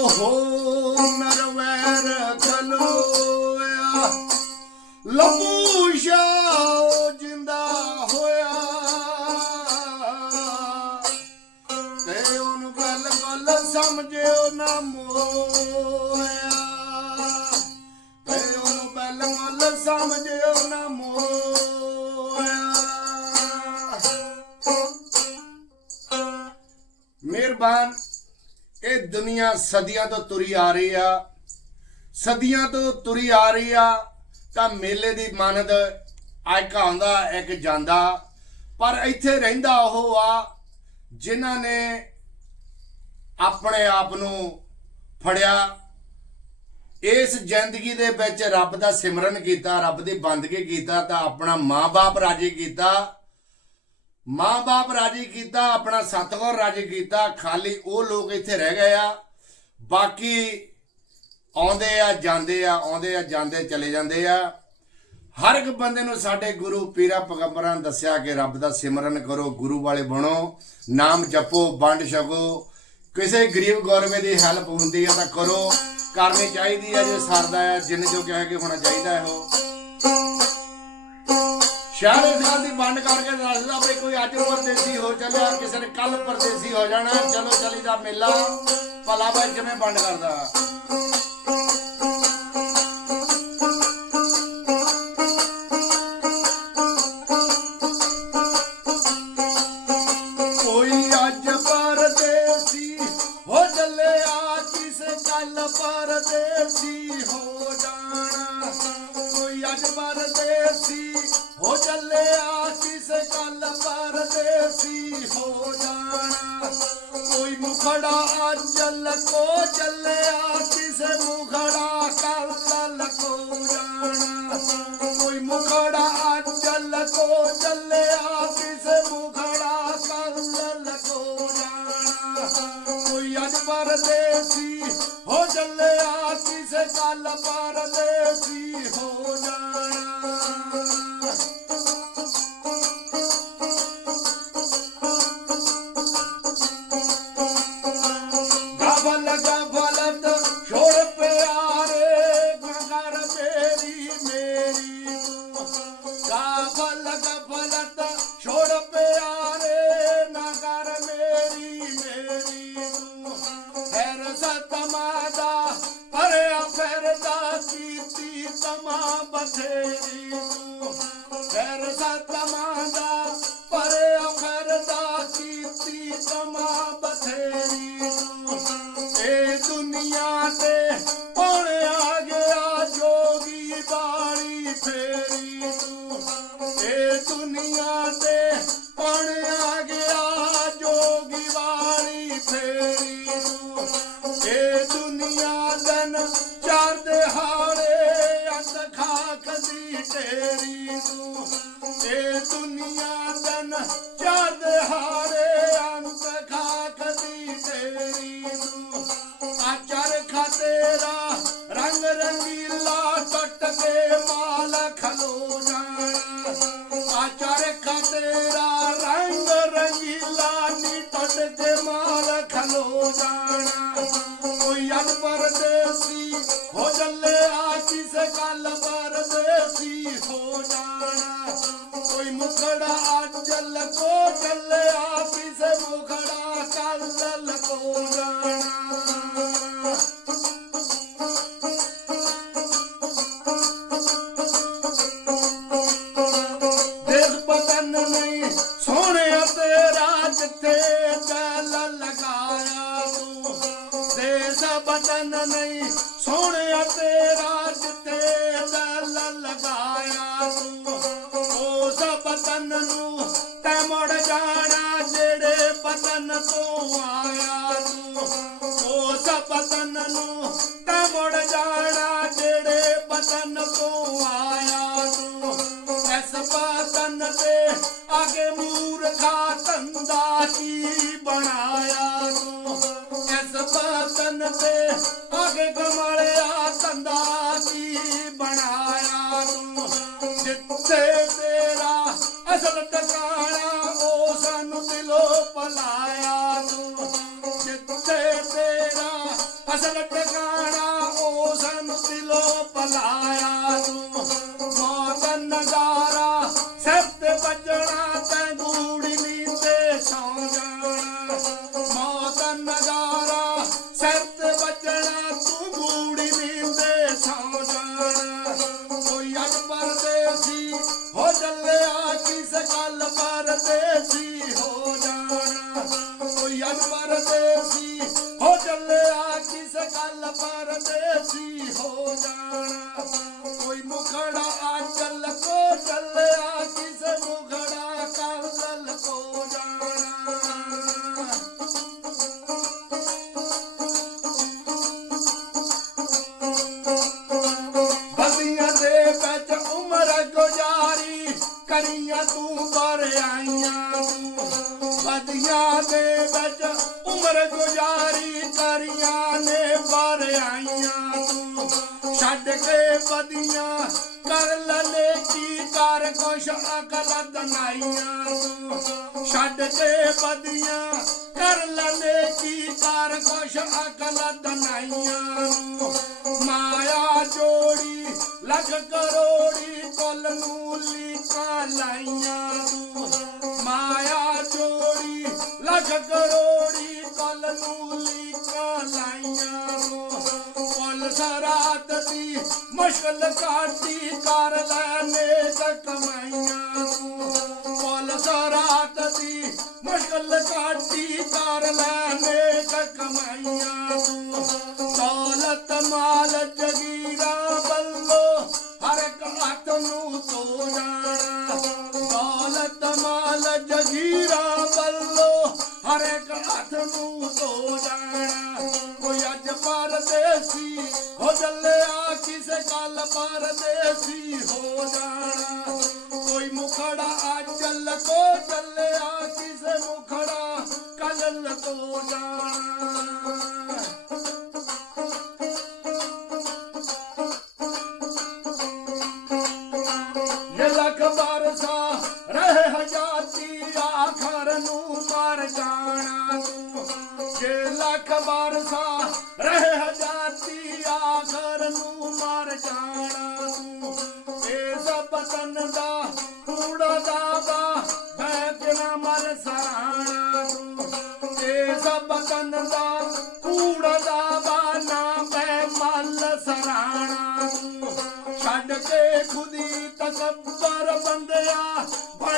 ਤੇ ਉਹ ਨਰਵੈਰ ਖਲੋਇਆ ਲੱਭੂ ਸ਼ਾਹ ਜਿੰਦਾ ਹੋਇਆ। ਤੇ ਉਹਨੂੰ ਗੱਲ ਗੱਲ ਸਮਝਿਓ ਨਾ ਮੋਇਆ ਤੇ ਉਹਨੂੰ ਗੱਲ ਗੱਲ ਸਮਝਿਓ ਨਾ ਮੋਇਆ ਮਿਹਰਬਾਨ। ਇਹ ਦੁਨੀਆ ਸਦੀਆਂ ਤੋਂ ਤੁਰੀ ਆ ਰਹੀ ਆ। ਸਦੀਆਂ ਤੋਂ ਤੁਰੀ ਆ ਰਹੀ ਆ ਤਾਂ ਮੇਲੇ ਦੀ ਮਾਨਦ ਇੱਕ ਆਉਂਦਾ ਇੱਕ ਜਾਂਦਾ। ਪਰ ਇੱਥੇ ਰਹਿੰਦਾ ਉਹ ਆ ਜਿਨ੍ਹਾਂ ਨੇ ਆਪਣੇ ਆਪ ਨੂੰ ਫੜਿਆ। ਇਸ ਜ਼ਿੰਦਗੀ ਦੇ ਵਿੱਚ ਰੱਬ ਦਾ ਸਿਮਰਨ ਕੀਤਾ, ਰੱਬ ਦੀ ਬੰਦਗੀ ਕੀਤਾ ਤਾਂ ਆਪਣਾ ਮਾਂ-ਬਾਪ ਰਾਜੀ ਕੀਤਾ। ਮਾਂ-ਬਾਪ ਰਾਜੀ ਕੀਤਾ, ਆਪਣਾ ਸਤਗੁਰ ਰਾਜੀ ਕੀਤਾ, ਖਾਲੀ ਉਹ ਲੋਕ ਇੱਥੇ ਰਹਿ ਗਏ ਆ। ਬਾਕੀ ਆਉਂਦੇ ਆ, ਜਾਂਦੇ ਆ, ਆਉਂਦੇ ਆ, ਜਾਂਦੇ, ਚਲੇ ਜਾਂਦੇ ਆ। ਹਰ ਇੱਕ ਬੰਦੇ ਨੂੰ ਸਾਡੇ ਗੁਰੂ ਪੀਰਾ ਪੈਗੰਬਰਾਂ ਨੇ ਦੱਸਿਆ ਕਿ ਰੱਬ ਦਾ ਸਿਮਰਨ ਕਰੋ, ਗੁਰੂ ਵਾਲੇ ਬਣੋ, ਨਾਮ ਜਪੋ, ਵੰਡ ਛਕੋ। ਕਿਸੇ ਗਰੀਬ ਗੌਰਵੇ ਦੀ ਹੈਲਪ ਹੁੰਦੀ ਹੈ ਤਾਂ ਕਰੋ। ਕਰਨੀ ਚਾਹੀਦੀ ਹੈ ਜੇ ਸਰਦਾ ਆ, ਜਿੰਨ ਜੋ ਕਿਹਾ ਕਿ ਹੋਣਾ ਚਾਹੀਦਾ ਹੈ ਉਹ ਸ਼ਾਹਰੇ ਸਾਲ ਦੀ ਵੰਡ ਕਰਕੇ ਦੱਸਦਾ ਬਈ ਕੋਈ ਅੱਜ ਪਰਦੇਸੀ ਹੋ ਚੱਲਿਆ ਕਿਸੇ ਨੇ ਕੱਲ ਪਰਦੇਸੀ ਹੋ ਜਾਣਾ ਚਲੋ ਚਲੀ ਦਾ ਮੇਲਾ ਭਲਾ ਬਾਈ ਕਿਵੇਂ ਵੰਡ ਕਰਦਾ? ਕੋਈ ਅੱਜ ਪਰਦੇਸੀ ਹੋ ਜਾਣਾ? ਕੋਈ ਅੱਜ ਪਰਦੇਸੀ ਚੱਲਿਆ ਕਿਸੇ ਕੱਲ ਪਰਦੇਸੀ ਹੋ ਜਾਣਾ। ਕੋਈ ਮੁਖੜਾ ਅੱਜ ਕੋ ਚੱਲਿਆ ਕਿਸੇ ਮੁਖੜਾ ਕੱਲ ਕੋ ਜਾਣਾ। ਕੋਈ ਮੁਖੜਾ ਅੱਜ ਕੋ ਚੱਲਿਆ ਕਿਸੇ ਮੁਖੜਾ ਕੱਲ ਕੋ ਜਾਣਾ। ਕੋਈ ਅੱਜ ਪਰਦੇਸੀ ਹੋ ਚੱਲਿਆ ਕਿਸੇ ਕੱਲ ਪਰਦੇਸੀ ਹੋ ਜਾਣਾ। ਫੇਰੀ ਤੂੰ ਇਹ ਦੁਨੀਆ ਤੇ ਕੌਣ ਆ ਗਿਆ, ਜੋਗੀ ਬਾਣੀ ਫੇਰੀ ਤੂੰ ਇਹ ਦੁਨੀਆ ਦਨ ਚਾਰ ਦਿਹਾੜੇ ਅੰਤ ਖਾਕ ਦੀ ਢੇਰੀ ਤੂੰ ਇਹ ਦੁਨੀਆ ਦਨ ਚਾਰ ਦਿਹਾੜੇ ਅੰਤ ਖਾਕ ਦੀ ਤੇਰੀ ਤੂੰ ਆ ਚਰਖਾ ਤੇਰਾ ਰੰਗ ਰੰਗੀਲਾ ਟੁੱਟ ਕੇ ਅੱਜ ਲਗੋ ਚੱਲਿਆ ਕਿਸੇ மொட ਛੱਡ ਕੇ ਬਦੀਆਂ, ਕਰ ਲਲੇ ਕੀ ਕਰ, ਕੁਛ ਅਕਲ ਦਨਾਈਆਂ ਨੂੰ। ਮਾਇਆ ਜੋੜੀ, ਲੱਖ ਕਰੋੜੀ ਕੁੱਲ ਨੂੰ ਲੀਕਾਂ ਲਾਈਆਂ ਤੂੰ ਮਾਇਆ ਜੋੜੀ, ਲੱਖ ਕਰੋੜੀ ਕੁੱਲ ਨੂੰ ਲੀਕਾਂ ਲਾਈਆਂ ਤੂੰ ਕੁੱਲ ਸਰਾਤ ਦੀ ਮੁਸ਼ਕਲ ਕਾਟੀ ਕਰ ਲੈਨੇ ਕਮਾਈਆਂ ਮੁਸ਼ਕਲ ਕਾਟੀ ਕਰ ਲੈਨੇ ਕਮਾਈਆਂ ਤੂੰ ਦੌਲਤ ਮਾਲ ਜਗੀਰਾ ਬੱਲੋ ਹਰ ਇੱਕ ਹੱਥ ਨੂੰ ਤੋ ਜਾਣਾ। ਦੌਲਤ ਮਾਲ ਜਗੀਰਾ ਬੱਲੋ ਹਰ ਇੱਕ ਹੱਥ ਨੂੰ ਤੋ ਜਾਣਾ। ਕੋਈ ਅੱਜ ਪਰਦੇਸੀ ਹੋ ਚੱਲਿਆ ਕਿਸੇ ਗੱਲ ਪਰਦੇਸੀ ਹੋ ਜਾਣਾ। ਕੋਈ ਮੁਖੜਾ ਆ ਚੱਲ ਕੋ ਚੱਲਿਆ ये लख बरसा रहे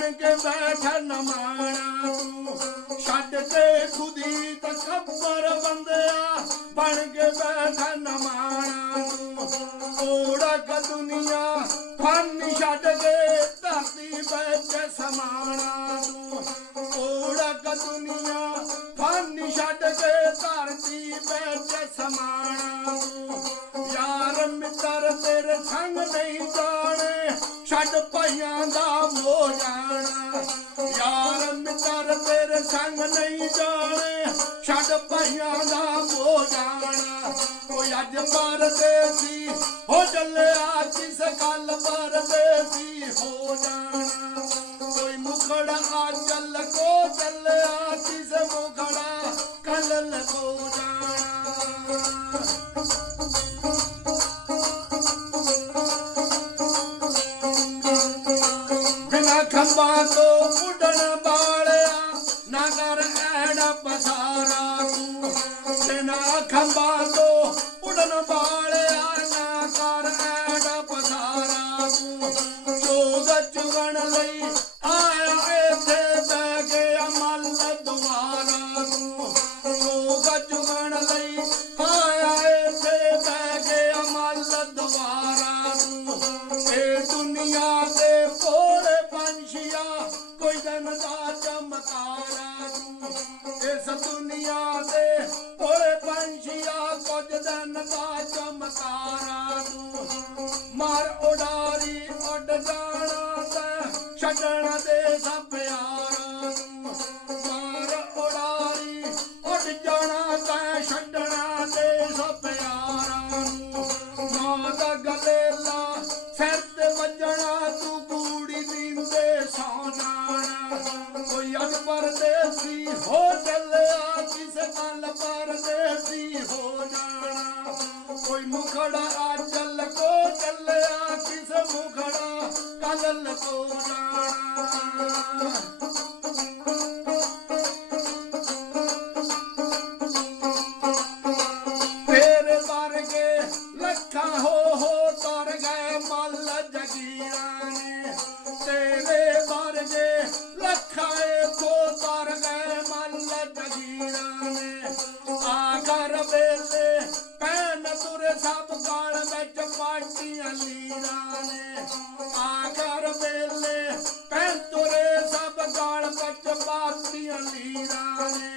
ਬਣ ਕੇ ਬੈਠ ਨਮਾਣਾ ਤੂੰ। ਛੱਡ ਕੇ ਖੁਦੀ ਤਕਬਰ ਬੰਦਿਆ ਬਣ ਕੇ ਬੈਠ ਨਮਾਣਾ ਤੂੰ। ਓੜਕ ਦੁਨੀਆ ਫਨ ਛੱਡ ਕੇ ਧਰਤੀ ਵਿੱਚ ਸਮਾਣਾ ਤੂੰ। ਓੜਕ ਦੁਨੀਆ ਫਨ ਛੱਡ ਕੇ ਧਰਤੀ ਵਿੱਚ ਸਮਾਣਾ ਯਾਰ ਮਿੱਤਰ ਤੇਰੇ ਸੰਗ ਨਹੀਂ ਜਾਣੇ। ਛੱਡ ਪਈਆਂ ਦਾ ਮੋ ਜਾਣਾ। ਯਾਰ ਮਿੱਤਰ ਤੇਰੇ ਸੰਗ ਨਹੀਂ ਜਾਣੇ। ਛੱਡ ਪਈਆਂ ਦਾ ਮੋ ਜਾਣਾ। ਕੋਈ ਅੱਜ ਪਰਦੇਸੀ ਹੋ ਚੱਲਿਆ ਕਿਸ ਗੱਲ ਪਰਦੇਸੀ ਹੋ ਜਾਣਾ। ਕੋਈ ਮੁਖੜਾ ਆ ਚੱਲ, ਕੋ ਚੱਲਿਆ ਕਿਸ ਮੁਖੜਾ, ਕੱਲ ਕੋ ਜਾਣਾ। ખંભાતો ઉડણ ਗਾਲ ਵਿੱਚ ਪਾਟੀਆਂ ਲੀਰਾਂ ਨੇ। ਆਖਰ ਵੇਲੇ ਪੈਨ ਤੁਰੇ ਸਭ ਗਾਲ ਵਿੱਚ ਪਾਟੀਆਂ ਲੀਰਾਂ ਨੇ।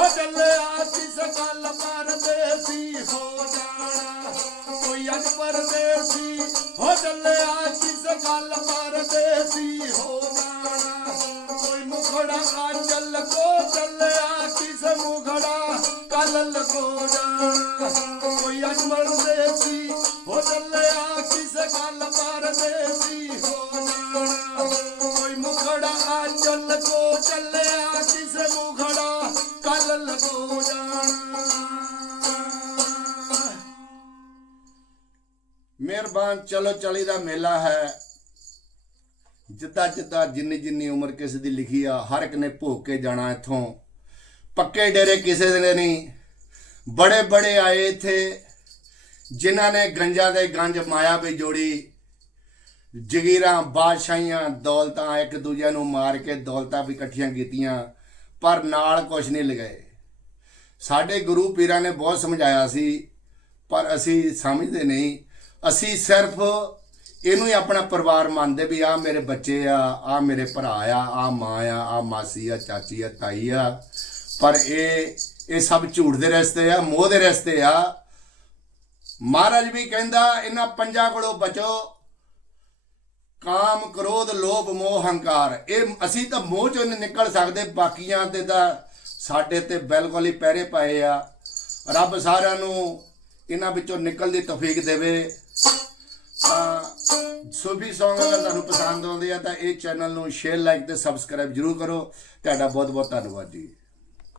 ਹੋ ਚੱਲਿਆ ਕਿਸ ਗੱਲ ਪਰਦੇਸੀ ਹੋ ਜਾਣਾ। ਕੋਈ ਅਨ ਪਰਦੇਸੀ ਹੋ ਚੱਲਿਆ ਕਿਸ ਗੱਲ ਪਰਦੇਸੀ ਹੋ ਜਾਣਾ। ਕੋਈ ਮੁਖੜਾ ਆ ਚੱਲ ਕੋ ਚੱਲਿਆ ਕਿਸ ਮੁਖੜਾ, ਕੱਲ ਲਗੋ ਜਾਣਾ। ਕੋਈ ਅਜਮਲ ਦੇਸੀ ਹੋ ਚੱਲਿਆ ਕਿਸ ਗੱਲ ਪਰਦੇਸੀ ਹੋ ਜਾਣਾ। ਕੋਈ ਮੁਖੜਾ ਆ ਕੋ ਚੱਲਿਆ ਕਿਸ ਮੁਖੜਾ ਕੱਲ ਲਗੋ ਜਾਣਾ ਮਿਹਰਬਾਨ, ਚਲੋ ਚਲੀ ਦਾ ਮੇਲਾ ਹੈ। ਜਿੱਦਾਂ ਜਿੱਦਾਂ ਜਿੰਨੀ ਜਿੰਨੀ ਉਮਰ ਕਿਸੇ ਦੀ ਲਿਖੀ ਆ, ਹਰ ਇੱਕ ਨੇ ਭੋਗ ਕੇ ਜਾਣਾ ਇੱਥੋਂ। ਪੱਕੇ ਡੇਰੇ ਕਿਸੇ ਦੇ ਨਹੀਂ। ਬੜੇ ਬੜੇ ਆਏ ਇੱਥੇ, ਜਿਨ੍ਹਾਂ ਨੇ ਗੰਜਾਂ ਦੇ ਗੰਜ ਮਾਇਆ ਵੀ ਜੋੜੀ। ਜਗੀਰਾਂ, ਬਾਦਸ਼ਾਹੀਆਂ, ਦੌਲਤਾਂ ਇੱਕ ਦੂਜੇ ਨੂੰ ਮਾਰ ਕੇ ਦੌਲਤਾਂ ਵੀ ਇਕੱਠੀਆਂ ਕੀਤੀਆਂ। ਪਰ ਨਾਲ ਕੁਝ ਨਹੀਂ ਲਗਾਏ। ਸਾਡੇ ਗੁਰੂ ਪੀਰਾਂ ਨੇ ਬਹੁਤ ਸਮਝਾਇਆ ਸੀ, ਪਰ ਅਸੀਂ ਸਮਝਦੇ ਨਹੀਂ। ਅਸੀਂ ਸਿਰਫ ਇਹਨੂੰ ਹੀ ਆਪਣਾ ਪਰਿਵਾਰ ਮੰਨਦੇ ਵੀ ਆ ਮੇਰੇ ਬੱਚੇ ਆ ਆ ਮੇਰੇ ਭਰਾ ਆ ਆ ਮਾਂ ਆ ਆ ਮਾਸੀ ਆ, ਚਾਚੀ ਆ, ਤਾਈ ਆ। ਪਰ ਇਹ ਇਹ ਸਭ ਝੂਠ ਦੇ ਰਸਤੇ ਆ, ਮੋਹ ਦੇ ਰਸਤੇ ਆ। ਮਹਾਰਾਜ ਵੀ ਕਹਿੰਦਾ, ਇਹਨਾਂ ਪੰਜਾਂ ਕੋਲੋਂ ਬਚੋ। ਕਾਮ ਕ੍ਰੋਧ ਲੋਭ ਮੋਹ ਹੰਕਾਰ। ਇਹ ਅਸੀਂ ਤਾਂ ਮੋਹ ਚੋਂ ਨਹੀਂ ਨਿਕਲ ਸਕਦੇ, ਬਾਕੀਆਂ ਤੇ ਤਾਂ ਸਾਡੇ ਤੇ ਬਿਲਕੁਲ ਹੀ ਪਹਿਰੇ ਪਾਏ ਆ। ਰੱਬ ਸਾਰਿਆਂ ਨੂੰ ਇਹਨਾਂ ਵਿੱਚੋਂ ਨਿਕਲਣ ਦੀ ਤੌਫੀਕ ਦੇਵੇ। ਤਾਂ ਸੂਫੀ ਸੌਂਗ ਅਗਰ ਤੁਹਾਨੂੰ ਪਸੰਦ ਆਉਂਦੇ ਆ ਤਾਂ ਇਹ ਚੈਨਲ ਨੂੰ ਸ਼ੇਅਰ ਲਾਈਕ ਤੇ ਸਬਸਕ੍ਰਾਈਬ ਜਰੂਰ ਕਰੋ। ਤੁਹਾਡਾ ਬਹੁਤ ਬਹੁਤ ਧੰਨਵਾਦ ਜੀ।